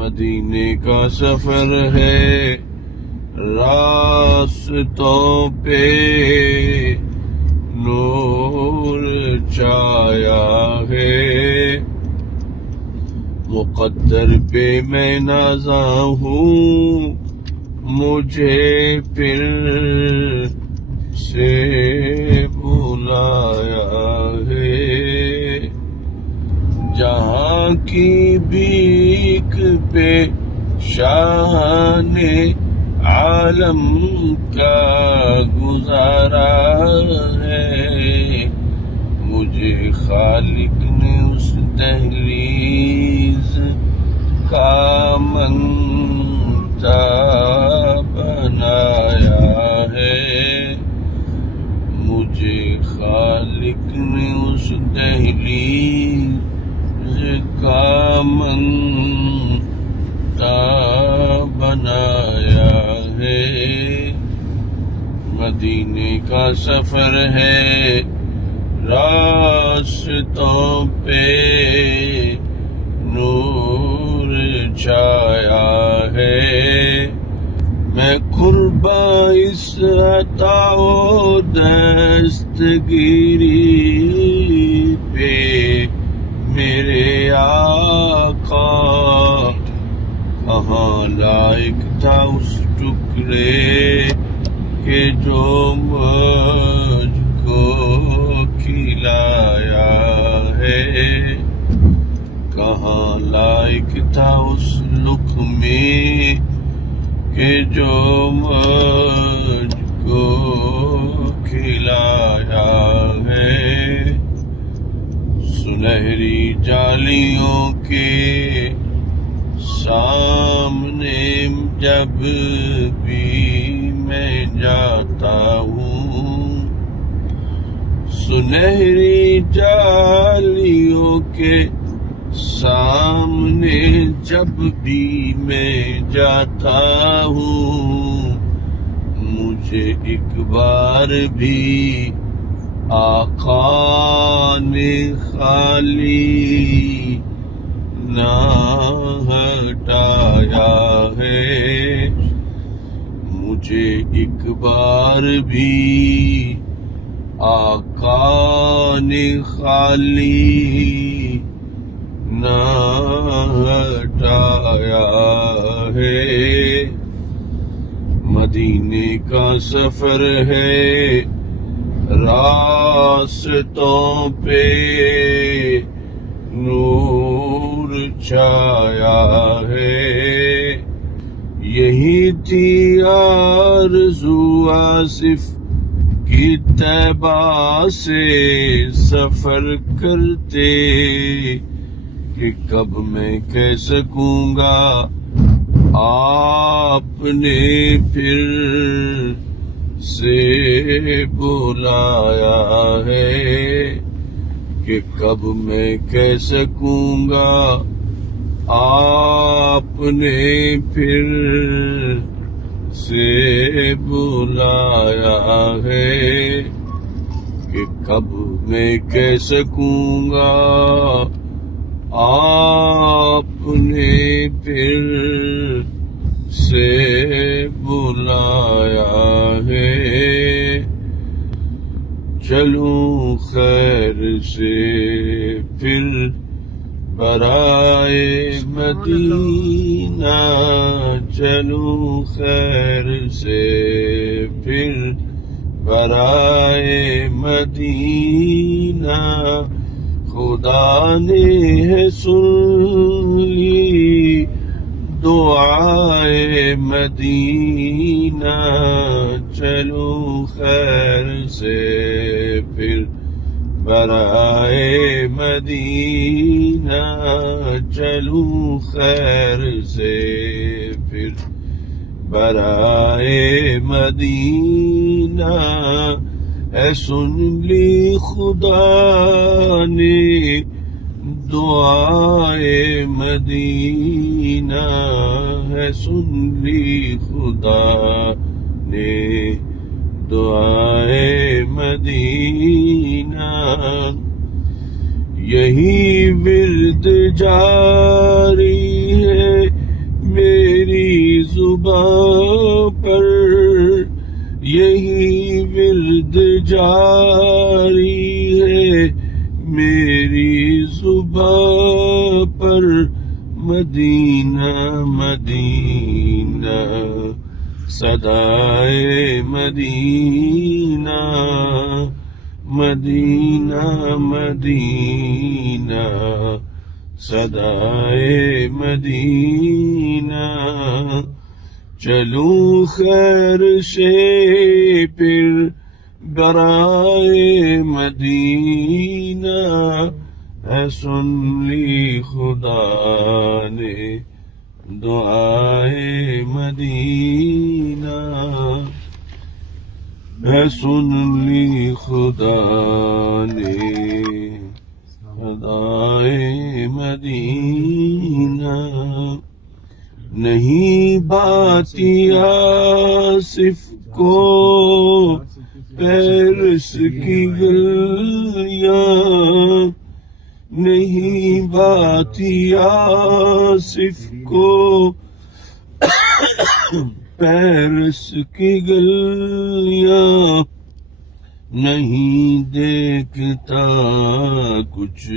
مدینے کا سفر ہے، راستوں پہ نور چھایا ہے، مقدر پہ میں نازاں ہوں، مجھے پھر سے بلایا ہے، جہاں کی بھیک پہ شان عالم کا گزارا ہے، مجھے خالق نے اس دہلیز کا منتا بنایا ہے، مجھے خالق نے اس دہلیز کا منتا بنایا ہے، مدینے کا سفر ہے، راستوں پہ نور چھایا ہے، میں قرباں اس عطا و دستگیری پہ میرے آقا، کہاں لائق تھا اس ٹکڑے کہ جو مجھ کو کھلایا ہے، کہاں لائق تھا اس لقمے کہ جو مجھ کو کھلایا ہے، سنہری جالیوں کے سامنے جب بھی میں جاتا ہوں، سنہری جالیوں کے سامنے جب بھی میں جاتا ہوں، مجھے ایک بار بھی آقا نے خالی نہ ہٹایا ہے، مجھے ایک بار بھی آقا نے خالی نہ ہٹایا ہے، مدینے کا سفر ہے، راستوں پہ نور چھایا ہے، یہی تھی آرزو آصف کی طیبہ سے سفر کرتے، کہ کب میں کہہ سکوں گا آپ نے پھر سے بلایا ہے، کہ کب میں کہہ سکوں گا آپ نے پھر سے بلایا ہے، کہ کب میں کہہ سکوں گا آپ نے پھر سے بلایا ہے، چلوں خیر سے پھر برائے مدینہ، چلوں خیر سے پھر برائے مدینہ، خدا نے ہے سن لی دعائے مدینہ، چلوں خیر سے پھر برائے مدینہ، چلوں خیر سے پھر برائے مدینہ، اے سن لی خدا نے دعائے مدینہ، ہے سن لی خدا نے دعائے مدینہ، یہی ورد جاری ہے صبح پر یہی ورد جاری ہے میری صبح پر مدینہ مدینہ صدائے مدینہ مدینہ مدینہ صدائے مدینہ چلوں خیر سے پھر برائے مدینہ اے سن لی خدا نے دعائے مدینہ اے سن لی خدا نے دعائے مدینہ نہیں بات آصف کو پیرس کی گلیاں نہیں بات آصف کو پیرس کی گلیاں نہیں دیکھتا کچھ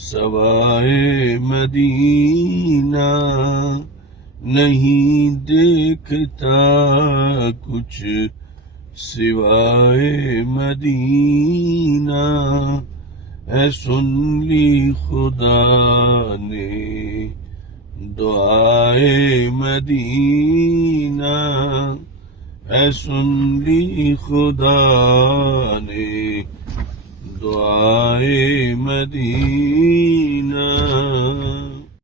سوائے مدینہ نہیں دیکھتا کچھ سوائے مدینہ اے سن لی خدا نے دعائے مدینہ اے سن لی خدا نے دعائے مدینہ